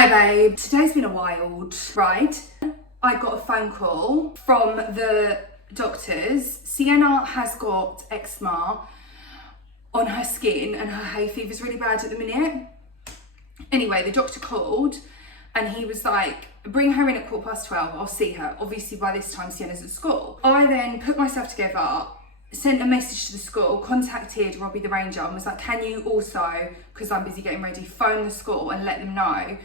Hi babe, today's been a wild ride. I got a phone call from the doctors. Sienna has got eczema on her skin and her hay fever's really bad at the minute. Anyway, the doctor called and he was like, bring her in at 12:15, I'll see her. Obviously by this time Sienna's at school. I then put myself together, sent a message to the school, contacted Robbie the ranger and was like, can you also, because I'm busy getting ready, phone the school and let them know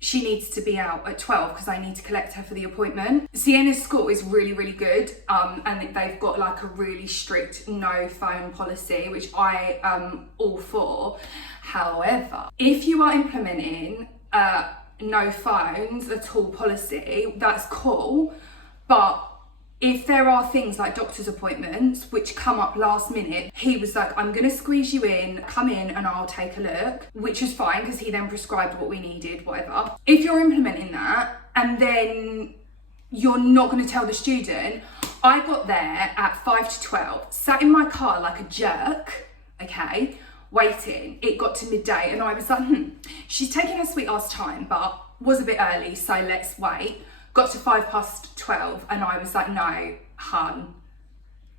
she needs to be out at 12 because I need to collect her for the appointment. Sienna's school is really, really good and they've got like a really strict no phone policy, which I am all for. However, if you are implementing no phones at all policy, that's cool, but if there are things like doctor's appointments which come up last minute, he was like, I'm gonna squeeze you in, come in and I'll take a look, which was fine because he then prescribed what we needed, whatever. If you're implementing that and then you're not gonna tell the student, I got there at 5 to 12, sat in my car like a jerk, okay, waiting. It got to midday and I was like, she's taking her sweet ass time, but was a bit early, so let's wait. Got to 12:05 and I was like, no, hun,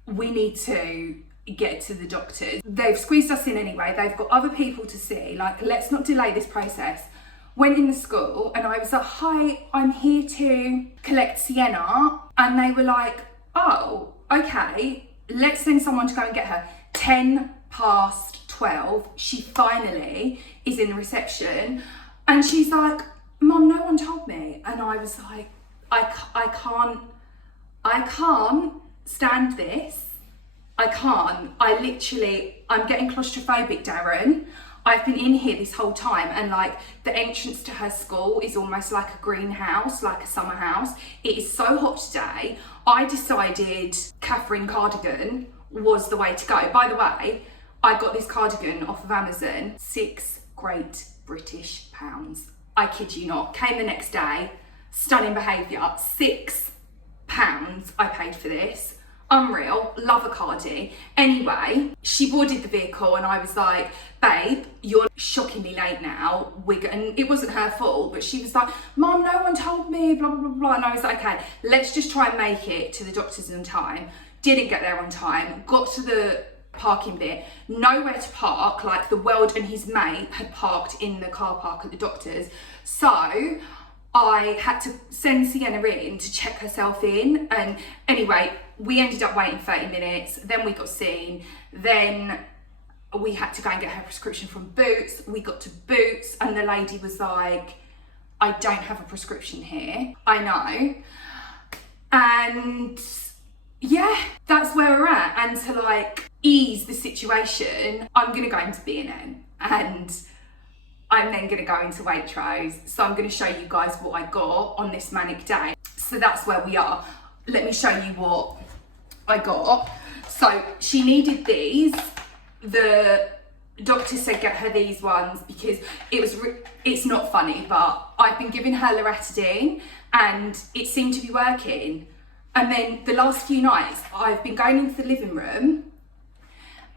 we need to get to the doctors. They've squeezed us in anyway. They've got other people to see. Like, let's not delay this process. Went in the school and I was like, hi, I'm here to collect Sienna. And they were like, oh, okay, let's send someone to go and get her. 12:10, she finally is in the reception and she's like, Mum, no one told me. And I was like, I can't stand this. I can't. I'm getting claustrophobic, Darren. I've been in here this whole time and like the entrance to her school is almost like a greenhouse, like a summer house. It is so hot today. I decided Catherine cardigan was the way to go. By the way, I got this cardigan off of Amazon, £6 great British pounds. I kid you not. Came the next day, stunning behaviour, £6 I paid for this. Unreal, love a cardi. Anyway, she boarded the vehicle and I was like, babe, you're shockingly late now. And it wasn't her fault, but she was like, Mum, no one told me, blah, blah, blah, blah. And I was like, okay, let's just try and make it to the doctors on time. Didn't get there on time, got to the parking bit, nowhere to park, like the world and his mate had parked in the car park at the doctor's. So I had to send Sienna in to check herself in. And anyway, we ended up waiting 30 minutes. Then we got seen. Then we had to go and get her prescription from Boots. We got to Boots and the lady was like, I don't have a prescription here. I know. And yeah, that's where we're at. And to like ease the situation, I'm gonna go into B&M and I'm then gonna go into Waitrose. So I'm gonna show you guys what I got on this manic day. So that's where we are. Let me show you what I got. So she needed these. The doctor said get her these ones because it's not funny, but I've been giving her loratadine and it seemed to be working. And then the last few nights I've been going into the living room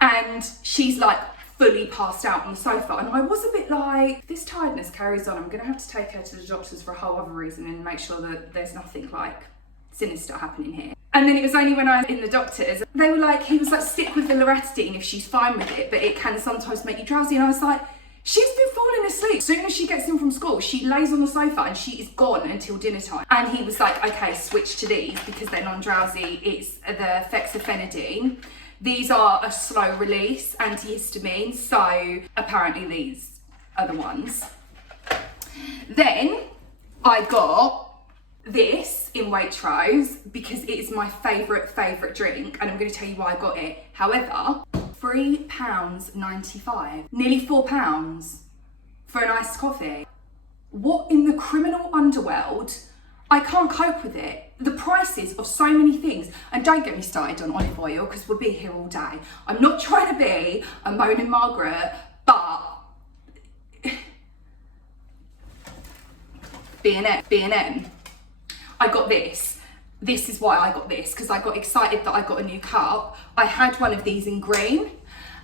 and she's like fully passed out on the sofa. And I was a bit like, if this tiredness carries on, I'm gonna have to take her to the doctors for a whole other reason and make sure that there's nothing like sinister happening here. And then it was only when I was in the doctors, he was like, stick with the loratadine if she's fine with it, but it can sometimes make you drowsy. And I was like, she's been falling asleep. As soon as she gets in from school, she lays on the sofa and she is gone until dinner time. And he was like, okay, switch to these because they're non-drowsy. It's the fexofenadine. These are a slow release antihistamine. So apparently these are the ones. Then I got this in Waitrose because it is my favourite drink and I'm going to tell you why I got it. However, £3.95, nearly £4 for an iced coffee. What in the criminal underworld? I can't cope with it. The prices of so many things, and don't get me started on olive oil because we'll be here all day. I'm not trying to be a moaning Margaret, but B&M. I got this. This is why I got this, because I got excited that I got a new cup. I had one of these in green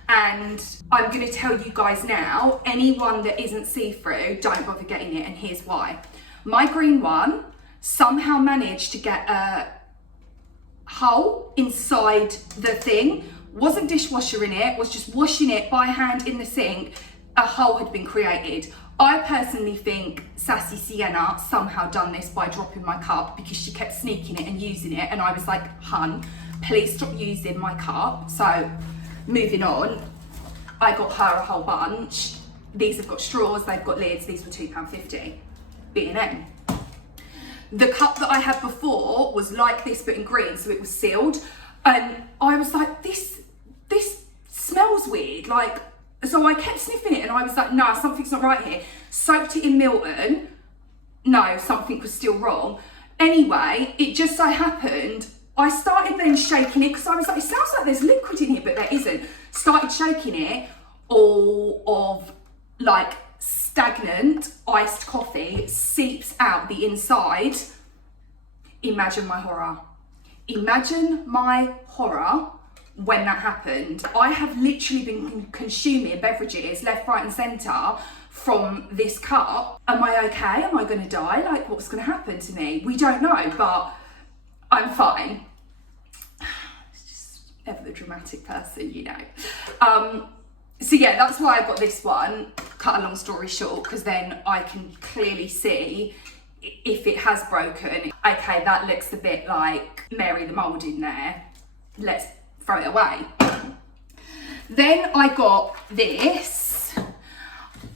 And I'm going to tell you guys now, anyone that isn't see-through, don't bother getting it, and here's why. My green one somehow managed to get a hole inside the thing. Wasn't dishwasher in it, was just washing it by hand in the sink. A hole had been created. I personally think Sassy Sienna somehow done this by dropping my cup, because she kept sneaking it and using it, and I was like, hun, please stop using my cup. So moving on, I got her a whole bunch. These have got straws, they've got lids. These were £2.50, B&M. The cup that I had before was like this but in green, so it was sealed, and I was like, this smells weird, like, so I kept sniffing it, and I was like, no, something's not right here. Soaked it in Milton. No, something was still wrong. Anyway, it just so happened, I started then shaking it, because I was like, it sounds like there's liquid in here, but there isn't. Started shaking it, all of like stagnant iced coffee seeps out the inside. Imagine my horror. Imagine my horror when that happened. I have literally been consuming beverages left, right and centre from this cup. Am I okay? Am I going to die? Like, what's going to happen to me? We don't know, but I'm fine. It's just ever the dramatic person, you know. So yeah, that's why I got this one. Cut a long story short, because then I can clearly see if it has broken. Okay, that looks a bit like Mary the Mould in there. Let's throw it away. Then I got this.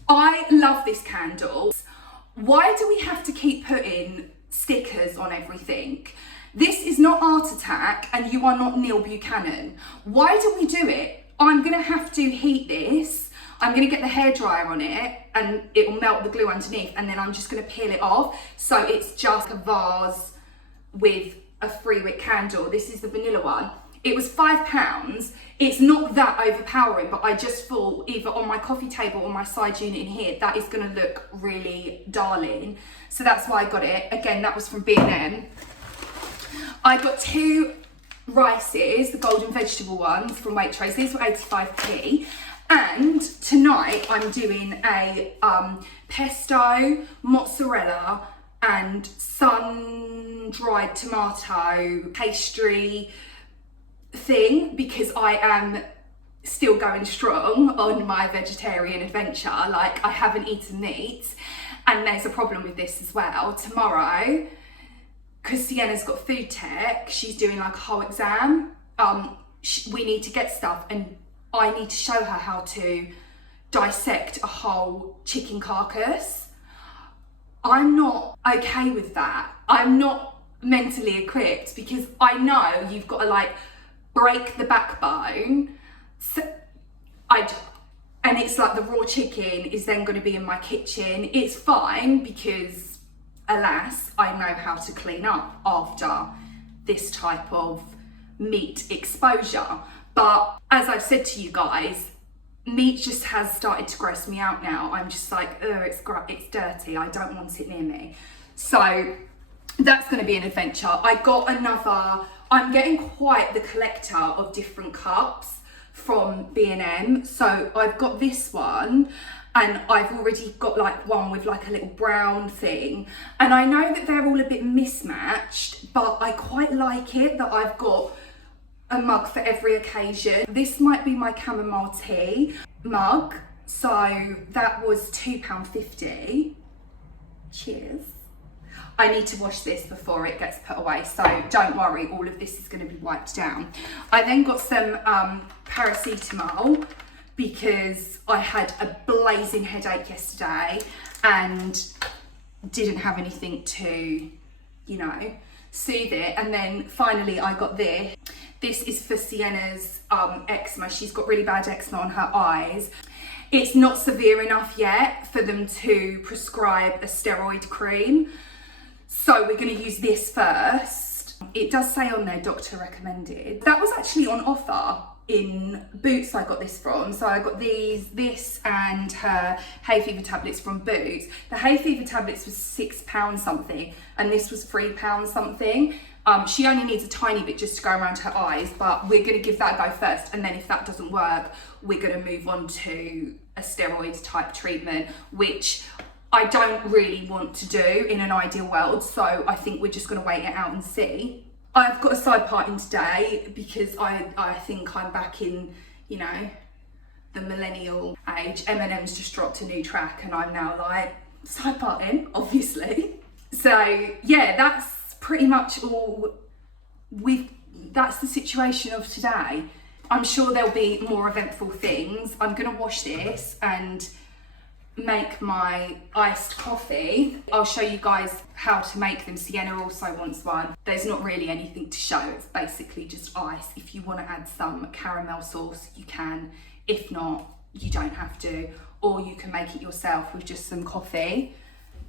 I love this candle. Why do we have to keep putting stickers on everything? This is not Art Attack, and you are not Neil Buchanan. Why do we do it? I'm gonna have to heat this. I'm gonna get the hairdryer on it, and it will melt the glue underneath, and then I'm just gonna peel it off. So it's just a vase with a 3-wick candle. This is the vanilla one. It was £5. It's not that overpowering, but I just thought either on my coffee table or my side unit in here, that is gonna look really darling. So that's why I got it. Again, that was from B&M. I got 2 rices, the golden vegetable ones from Waitrose. These were 85p. And tonight I'm doing a pesto, mozzarella and sun-dried tomato pastry thing, because I am still going strong on my vegetarian adventure. Like, I haven't eaten meat, and there's a problem with this as well. Tomorrow, because Sienna's got food tech, she's doing like a whole exam. We need to get stuff, and I need to show her how to dissect a whole chicken carcass. I'm not okay with that. I'm not mentally equipped, because I know you've got to like break the backbone. So and it's like the raw chicken is then going to be in my kitchen. It's fine, because alas, I know how to clean up after this type of meat exposure. But as I've said to you guys, meat just has started to gross me out now. I'm just like, oh, it's dirty. I don't want it near me. So that's going to be an adventure. I got another, I'm getting quite the collector of different cups from B&M. So I've got this one, and I've already got like one with like a little brown thing. And I know that they're all a bit mismatched, but I quite like it that I've got a mug for every occasion. This might be my chamomile tea mug. So that was £2.50. Cheers. I need to wash this before it gets put away, so don't worry, all of this is going to be wiped down. I then got some paracetamol, because I had a blazing headache yesterday and didn't have anything to, you know, soothe it. And then finally I got this. This is for Sienna's eczema. She's got really bad eczema on her eyes. It's not severe enough yet for them to prescribe a steroid cream. So we're going to use this first. It does say on there, doctor recommended. That was actually on offer in Boots I got this from. So I got this and her hay fever tablets from Boots. The hay fever tablets was £6 something and this was £3 something. She only needs a tiny bit just to go around her eyes, but we're gonna give that a go first, and then if that doesn't work, we're gonna move on to a steroid type treatment, which I don't really want to do in an ideal world, so I think we're just gonna wait it out and see. I've got a side part in today because I think I'm back in, you know, the millennial age. Eminem's just dropped a new track and I'm now like, side parting, obviously. So yeah, that's pretty much all that's the situation of today. I'm sure there'll be more eventful things. I'm gonna wash this and make my iced coffee. I'll show you guys how to make them. Sienna also wants one. There's not really anything to show. It's basically just ice. If you want to add some caramel sauce, you can. If not, you don't have to. Or you can make it yourself with just some coffee.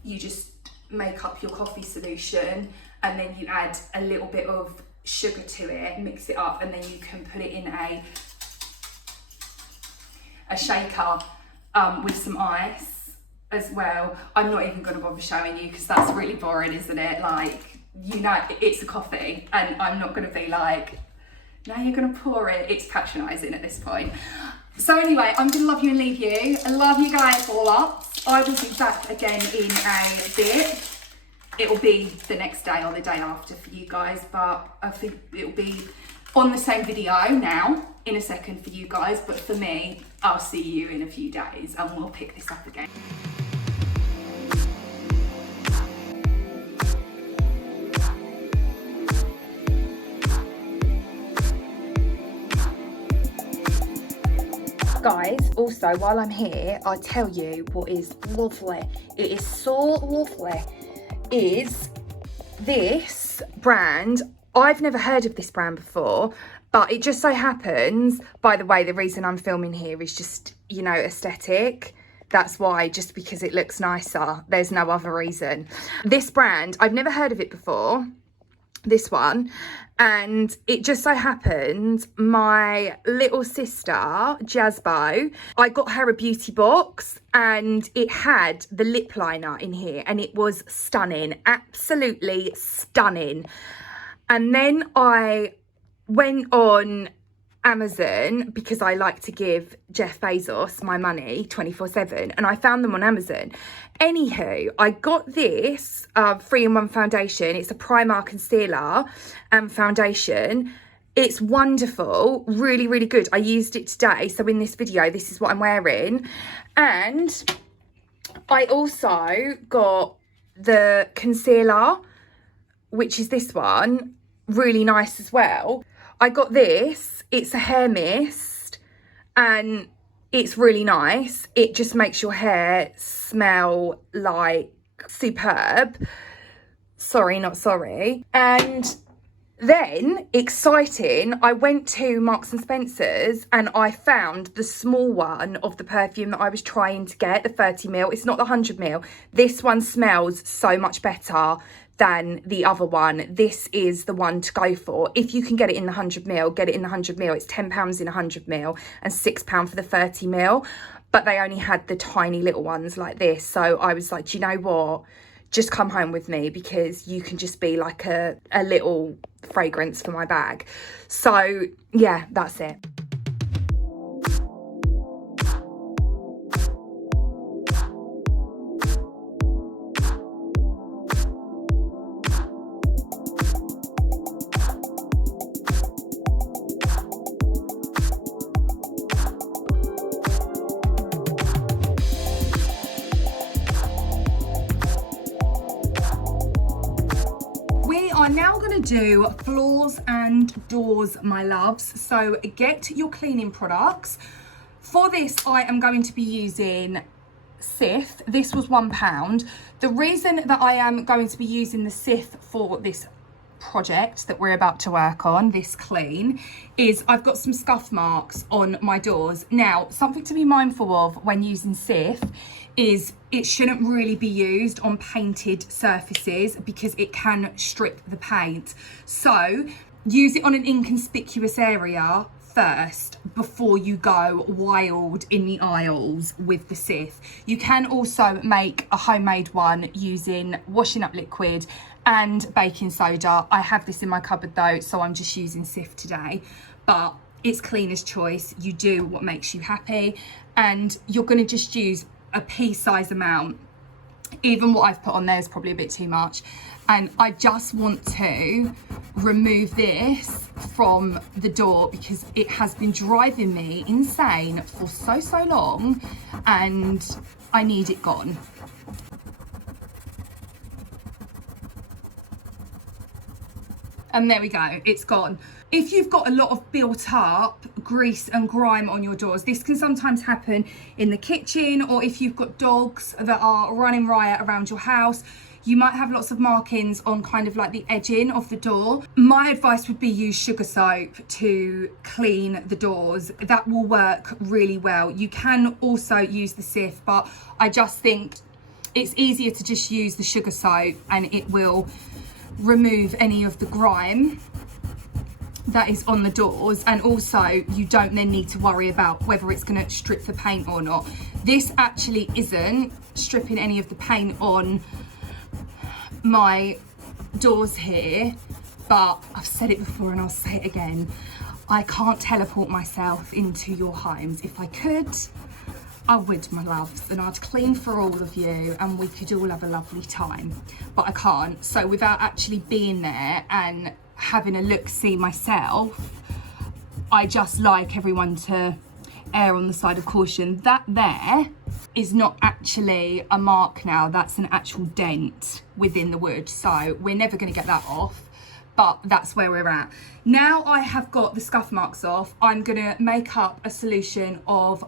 You just make up your coffee solution and then you add a little bit of sugar to it, mix it up, and then you can put it in a shaker with some ice as well. I'm not even going to bother showing you because that's really boring, isn't it? Like, you know, it's a coffee and I'm not going to be like, now you're going to pour it. It's patronising at this point. So anyway, I'm going to love you and leave you. I love you guys a lot. I will be back again in a bit. It'll be the next day or the day after for you guys, but I think it'll be on the same video now in a second for you guys, but for me, I'll see you in a few days and we'll pick this up again. Guys, also while I'm here, I'll tell you what is lovely. It is so lovely. Is this brand. I've never heard of this brand before, but it just so happens, by the way, the reason I'm filming here is just, you know, aesthetic. That's why, just because it looks nicer. There's no other reason. This brand, I've never heard of it before, this one, and it just so happened my little sister Jazzbo, I got her a beauty box and it had the lip liner in here and it was stunning, absolutely stunning. And then I went on Amazon because I like to give Jeff Bezos my money 24/7, and I found them on Amazon. Anywho, I got this 3-in-1 foundation. It's a Primark concealer and foundation. It's wonderful, really, really good. I used it today. So in this video, this is what I'm wearing. And I also got the concealer, which is this one, really nice as well. I got this, it's a hair mist and it's really nice. It just makes your hair smell like superb. Sorry, not sorry. And then, exciting, I went to Marks and Spencer's and I found the small one of the perfume that I was trying to get, the 30ml. It's not the 100ml. This one smells so much better than the other one. This is the one to go for. If you can get it in the 100ml, get it in the 100ml. It's £10 in 100ml and £6 for the 30ml. But they only had the tiny little ones like this. So I was like, do you know what? Just come home with me because you can just be like a little fragrance for my bag. So yeah, that's it. Now going to do floors and doors, my loves. So get your cleaning products. For this, I am going to be using Sif. This was £1. The reason that I am going to be using the Sif for this project that we're about to work on, this clean, is I've got some scuff marks on my doors. Now, something to be mindful of when using Sif is it shouldn't really be used on painted surfaces because it can strip the paint. So use it on an inconspicuous area first before you go wild in the aisles with the Sif. You can also make a homemade one using washing up liquid and baking soda. I have this in my cupboard though, so I'm just using Sif today, but it's cleaner's choice. You do what makes you happy, and you're going to just use a pea size amount. Even what I've put on there is probably a bit too much, and I just want to remove this from the door because it has been driving me insane for so long, and I need it gone. And there we go, it's gone. If you've got a lot of built up grease and grime on your doors, this can sometimes happen in the kitchen, or if you've got dogs that are running riot around your house, you might have lots of markings on kind of like the edging of the door. My advice would be use sugar soap to clean the doors. That will work really well. You can also use the Sif, but I just think it's easier to just use the sugar soap, and it will remove any of the grime that is on the doors, and also you don't then need to worry about whether it's going to strip the paint or not. This actually isn't stripping any of the paint on my doors here, but I've said it before and I'll say it again, I can't teleport myself into your homes. If I could, I would, my loves, and I'd clean for all of you and we could all have a lovely time, but I can't. So without actually being there and having a look-see myself, I just like everyone to err on the side of caution. That there is not actually a mark now, that's an actual dent within the wood, so we're never going to get that off, but that's where we're at. Now I have got the scuff marks off, I'm going to make up a solution of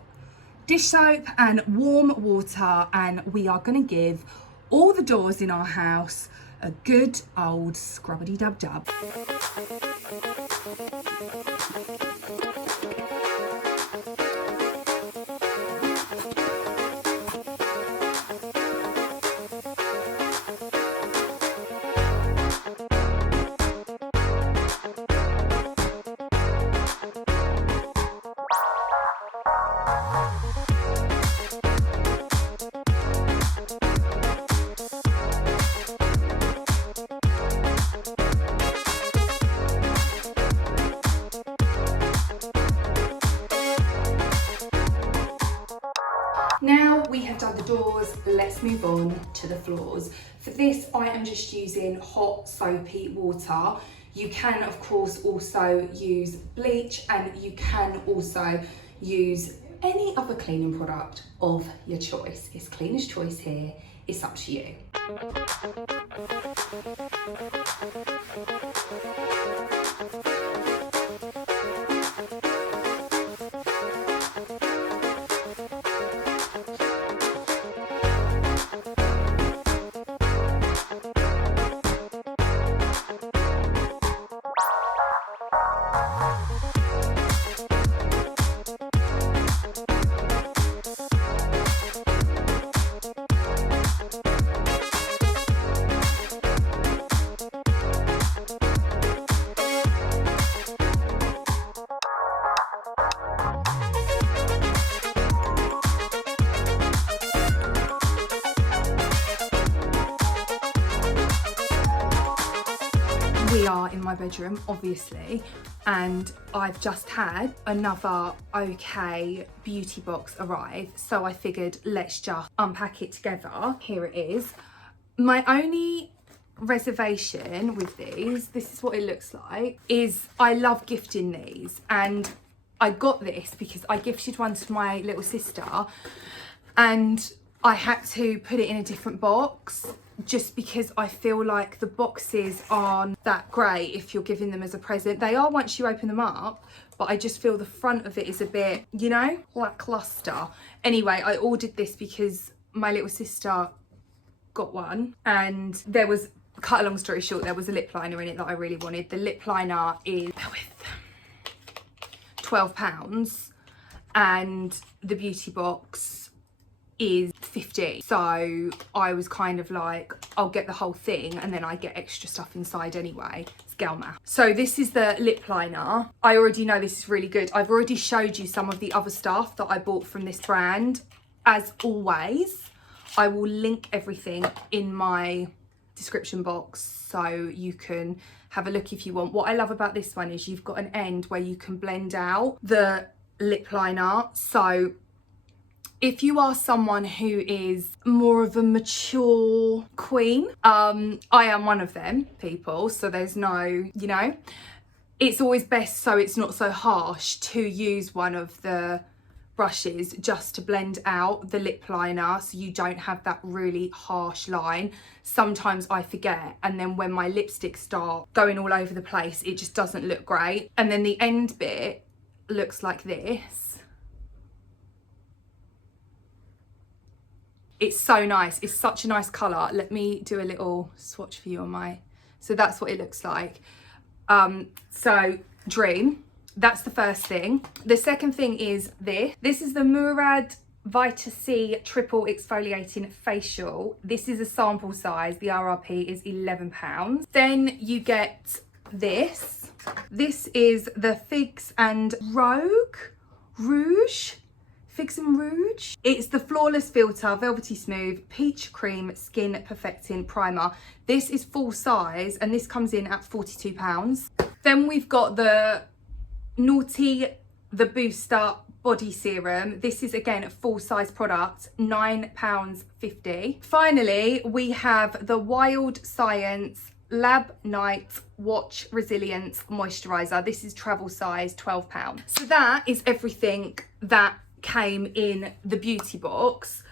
dish soap and warm water, and we are going to give all the doors in our house a good old scrubbity-dub-dub. Now we have done the doors, let's move on to the floors. For this, I am just using hot soapy water. You can, of course, also use bleach, and you can also use any other cleaning product of your choice. It's cleaner's choice here, it's up to you. We are in my bedroom, obviously, and I've just had another OK beauty box arrive, so I figured let's just unpack it together. Here it is. My only reservation with these, this is what it looks like, is I love gifting these, and I got this because I gifted one to my little sister and I had to put it in a different box just because I feel like the boxes aren't that great if you're giving them as a present. They are once you open them up, but I just feel the front of it is a bit, you know, lackluster. Anyway, I ordered this because my little sister got one, and there was, cut a long story short, there was a lip liner in it that I really wanted. The lip liner is £12 and the beauty box is 50. So I was kind of like, I'll get the whole thing and then I get extra stuff inside anyway. It's girl math. So this is the lip liner. I already know this is really good. I've already showed you some of the other stuff that I bought from this brand. As always, I will link everything in my description box so you can have a look if you want. What I love about this one is you've got an end where you can blend out the lip liner. So if you are someone who is more of a mature queen, I am one of them people, so there's no, you know, it's always best so it's not so harsh to use one of the brushes just to blend out the lip liner so you don't have that really harsh line. Sometimes I forget, and then when my lipsticks start going all over the place, it just doesn't look great. And then the end bit looks like this. It's so nice. It's such a nice colour. Let me do a little swatch for you on my... So that's what it looks like. So Dream, that's the first thing. The second thing is this. This is the Murad Vita C Triple Exfoliating Facial. This is a sample size. The RRP is £11. Then you get this. This is the Figs and Rouge. Figs and Rouge. It's the Flawless Filter Velvety Smooth Peach Cream Skin Perfecting Primer. This is full size and this comes in at £42. Then we've got the Naughty the Booster Body Serum. This is again a full size product, £9.50. Finally, we have the Wild Science Lab Night Watch Resilience Moisturiser. This is travel size, £12. So that is everything that came in the beauty box.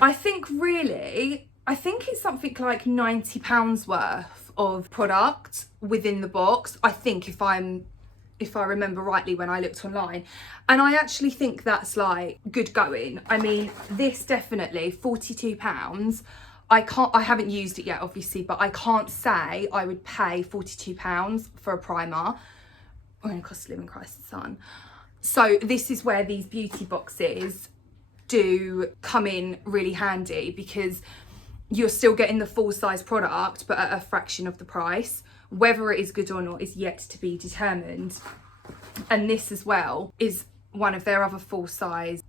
I think it's something like £90 worth of product within the box. I think if I remember rightly when I looked online, and I actually think that's like good going. I mean, this definitely £42. I haven't used it yet obviously, but I can't say I would pay £42 for a primer when it costs a living crisis son. So this is where these beauty boxes do come in really handy, because you're still getting the full size product but at a fraction of the price. Whether it is good or not is yet to be determined. And this as well is one of their other full size.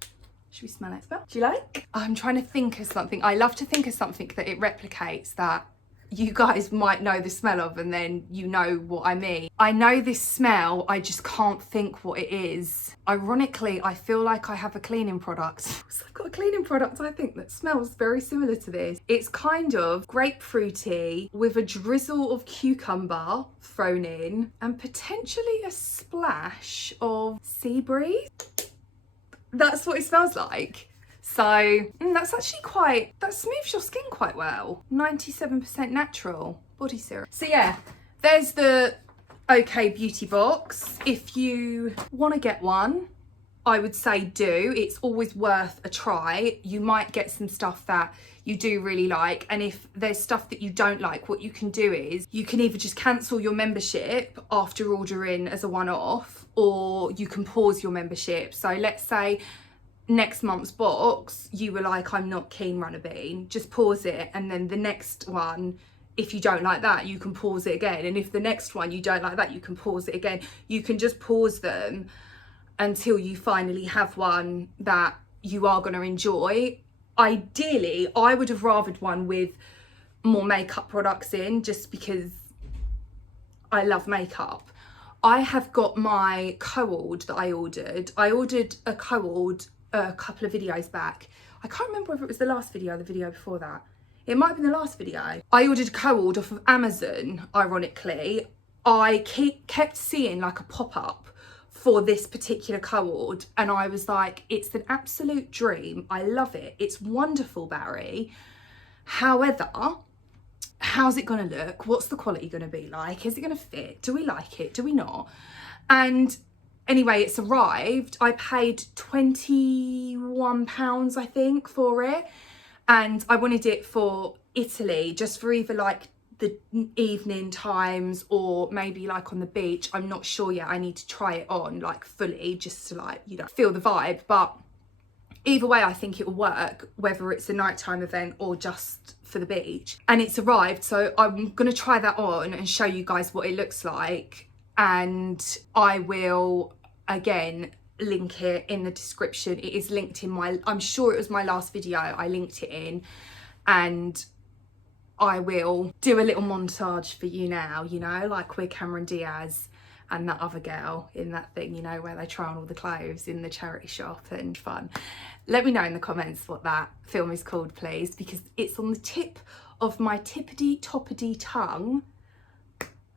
Should we smell it? Do you like? I'm trying to think of something. I love to think of something that it replicates that you guys might know the smell of, and then you know what I mean. I know this smell, I just can't think what it is. Ironically, I feel like I have a cleaning product. So I've got a cleaning product, I think, that smells very similar to this. It's kind of grapefruity with a drizzle of cucumber thrown in and potentially a splash of sea breeze. That's what it smells like. So that's actually that smooths your skin quite well. 97% natural body serum. So yeah, there's the OK Beauty box. If you want to get one, I would say do. It's always worth a try. You might get some stuff that you do really like, and if there's stuff that you don't like, what you can do is you can either just cancel your membership after ordering as a one-off, or you can pause your membership. So let's say next month's box you were like, I'm not keen, Runner Bean, just pause it, and then the next one, if you don't like that, you can pause it again, and if the next one you don't like that, you can pause it again. You can just pause them until you finally have one that you are going to enjoy. Ideally, I would have rathered one with more makeup products in, just because I love makeup. I have got my co-ord that I ordered. I ordered a co-ord a couple of videos back. I can't remember whether it was the last video or the video before that. It might have been the last video. I ordered a co-ord off of Amazon, ironically. I kept seeing like a pop-up for this particular co-ord, and I was like, it's an absolute dream. I love it. It's wonderful, Barry. However, how's it gonna look? What's the quality gonna be like? Is it gonna fit? Do we like it? Do we not? And anyway, it's arrived. I paid £21, I think, for it. And I wanted it for Italy, just for either like the evening times or maybe like on the beach. I'm not sure yet. I need to try it on like fully just to like, you know, feel the vibe. But Either way, I think it will work, whether it's a nighttime event or just for the beach. And it's arrived, so I'm gonna try that on and show you guys what it looks like. And I will, again, link it in the description. It is linked in my, I'm sure it was my last video, I linked it in. And I will do a little montage for you now, you know, like we're Cameron Diaz and that other girl in that thing, you know, where they try on all the clothes in the charity shop and fun. Let me know in the comments what that film is called, please, because it's on the tip of my tippity-toppity tongue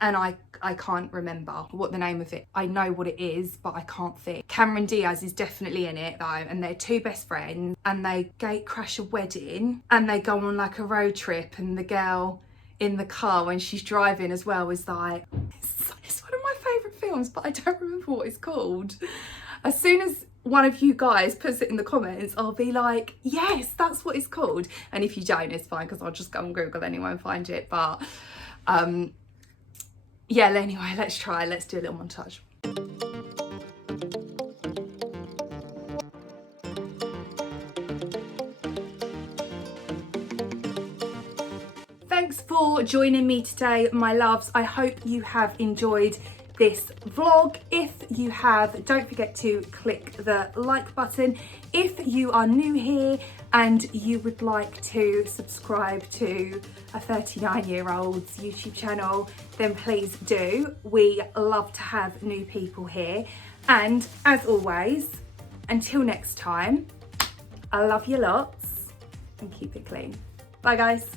and I can't remember what the name of it. I know what it is, but I can't think. Cameron Diaz is definitely in it though, and they're two best friends and they gate crash a wedding and they go on like a road trip, and the girl in the car when she's driving as well is like, it's one of my favourite films, but I don't remember what it's called. As soon as one of you guys puts it in the comments, I'll be like, yes, that's what it's called. And if you don't, it's fine, because I'll just go on Google anyway and find it. But yeah, anyway, let's do a little montage. Thanks for joining me today, my loves. I hope you have enjoyed this vlog. If you have, don't forget to click the like button. If you are new here and you would like to subscribe to a 39-year-old's YouTube channel, then please do. We love to have new people here. And as always, until next time, I love you lots and keep it clean. Bye guys.